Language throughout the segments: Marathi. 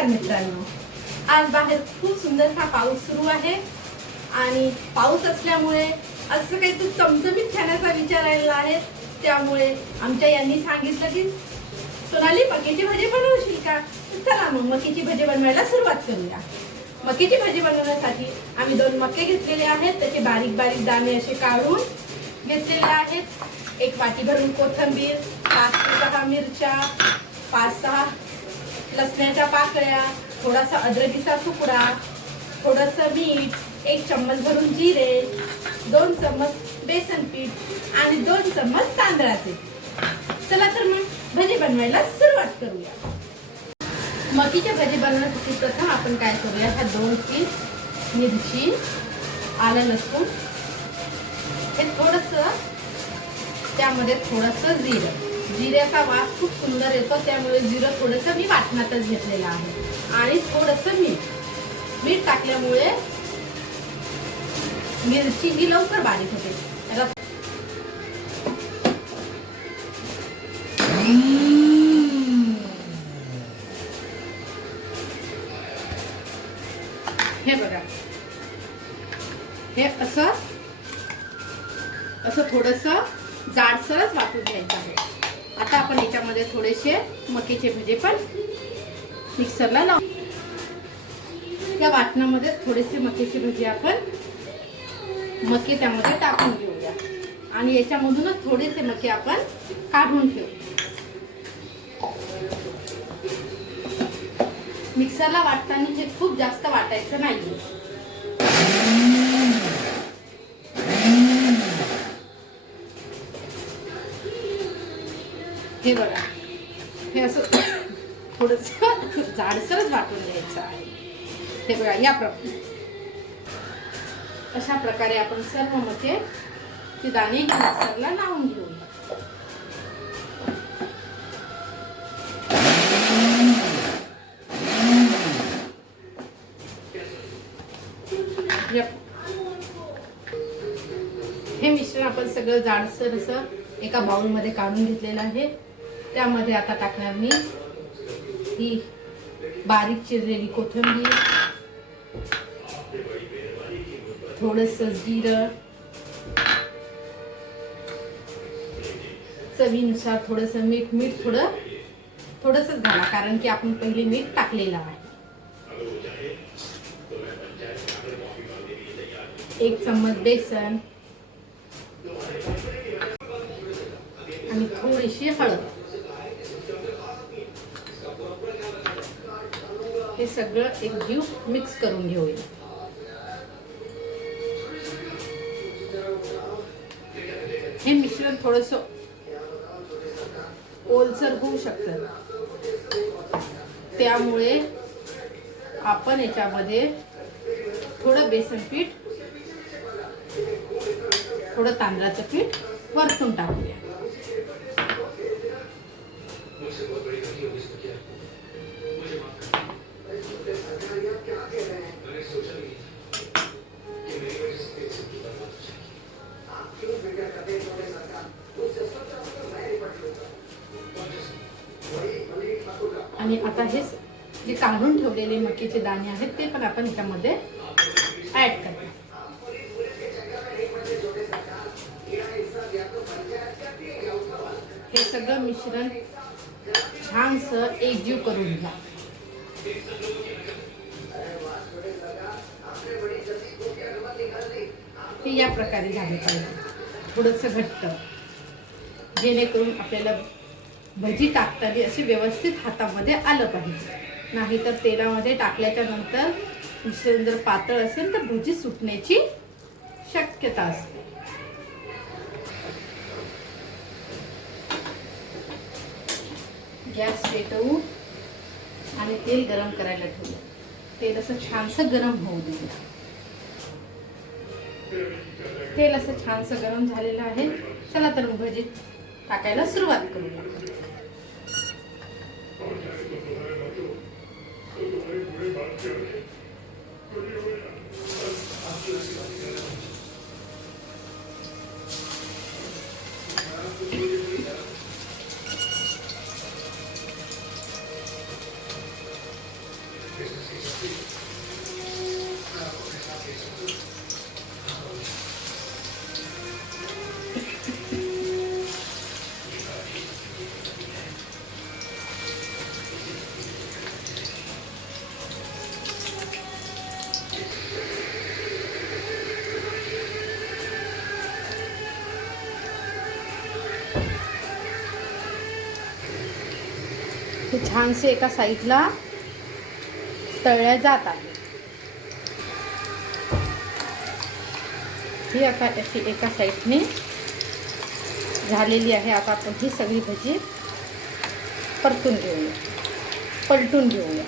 नमस्कार मित्रांनो, आज बाहेर खूप सुंदरसा पाऊस सुरू आहे आणि पाऊस असल्यामुळे असं काहीतरी चमचमीत खाण्याचा विचार आलेला आहे। त्यामुळे आमच्या यांनी सांगितलं की सोनाली मक्याची भाजी बनवशील का? चला मग मक्याची भाजी बनवायला सुरुवात करूया। मक्याची भाजी बनवण्यासाठी आम्ही 2 मके घेतलेले आहेत, त्याचे बारीक बारीक दाणे असे काढून घेतलेले आहेत। 1 वाटी भरून कोथिंबीर, 5 ते 6 मिरच्या, 5-6 लसणाच्या पाकळ्या, थोडासा अद्रकीचा तुकडा, थोडंसं मीठ, 1 चम्मच भरून जिरे, 2 चम्मच बेसन पीठ आणि 2 चम्मच तांदळाचे। चला तर मग भाजी बनवायला सुरुवात करूया। मकीची भाजी बनवण्यासाठी प्रथम आपण काय करूया, ह्या 2 पीस मिरची, आलं लसूण, हे थोडंसं त्यामध्ये थोडंसं जिऱ्याचा वास खूप सुंदर येतो, त्यामुळे जिरं थोडंसं मी वाटणातच घेतलेलं आहे आणि थोडंसं मीठ टाकल्यामुळे मिरची ही लवकर बारीक होते। हे बघा, हे असं थोडंसं जाडसरच वाटून घ्यायचं आहे। आता आपण याच्यामध्ये थोडेसे मक्याचे भजे पण मिक्सरला लावू। त्या वाटणामध्ये थोडेसे मक्याचे भजे आपण मके त्यामध्ये टाकून घेऊया आणि याच्यामधूनच थोडेसे मके आपण काढून ठेवू। मिक्सरला वाटताना हे खूप जास्त वाटायचं नाहीये। हे बघा, हे असं थोडंसं जाडसरच वाटून घ्यायचं आहे। हे बघा, अशा प्रकारे आपण सर्व मके दाणे मिक्सरला लावून घेऊया। हे मिश्रण आपण सगळं जाडसर असं एका बाउल मध्ये काढून घेतलेलं आहे। त्यामध्ये आता टाकणार मी ही बारीक चिरलेली कोथिंबीर, थोडंसं जिरं, चवीनुसार थोडंसं मीठ थोडंसंच घाला, कारण की आपण पहिले मीठ टाकलेलं आहे। 1 चम्मच बेसन आणि थोडीशी हळद, हे सगळं एकजीव मिक्स करून घेऊया। हे मिश्रण थोडंसं ओलसर होऊ शकतं, त्यामुळे आपण याच्यामध्ये थोडं बेसन पीठ, थोडं तांदळाचं पीठ वरतून टाकूया। आणि आता हे जे काढून ठेवलेले मक्याचे दाणे आहेत ते पण आपण याच्यामध्ये ऍड करूया। हे सगळं मिश्रण छानसं एकजीव करून घ्या। हे या प्रकारे झाले पाहिजे, थोडंसं घट्ट, जेणेकरून आपल्याला भजी टाकताना असे व्यवस्थित हातामध्ये आलं पाहिजे। नाहीतर तेलामध्ये टाकल्याच्या नंतर मिश्रण जर पातळ असेल तर भजी सुटण्याची शक्यता असते। गॅस पेटवू आणि तेल गरम करायला ठेवूया। तेल असं छानसं गरम होऊ देऊया। तेल असं छानसं गरम झालेलं आहे। चला तर भजी टाकायला सुरुवात करूया। हे छानसे एका साईडला तळल्या जात आहे। ही अशी एका साईडने झालेली आहे। आता आपण ही सगळी भजी पलटून घेऊया।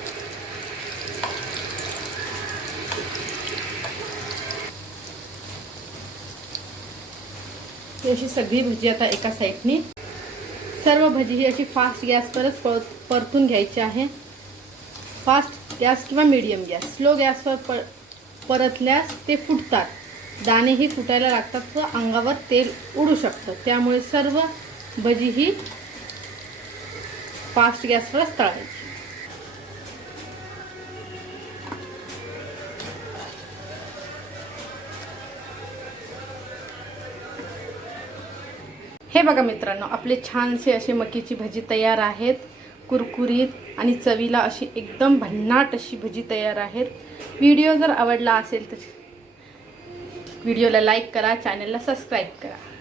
ही अशी सगळी भजी आता एका साईडने, सर्व भजी ही अशी फास्ट गॅसवरच परतून घ्यायची आहे। फास्ट गॅस किंवा मीडियम गॅस, स्लो गॅसवर परतल्यास ते फुटतात, दाणेही फुटायला लागतात व अंगावर तेल उडू शकतं। त्यामुळे सर्व भजी ही फास्ट गॅसवरच तळायची। हे बघा मित्रांनो, आपले छानसे असे मकीची भजी तयार आहेत, कुरकुरीत आणि चवीला अशी एकदम भन्नाट अशी भजी तयार आहेत। व्हिडिओ जर आवडला असेल तर व्हिडिओला लाईक करा, चॅनलला सबस्क्राईब करा।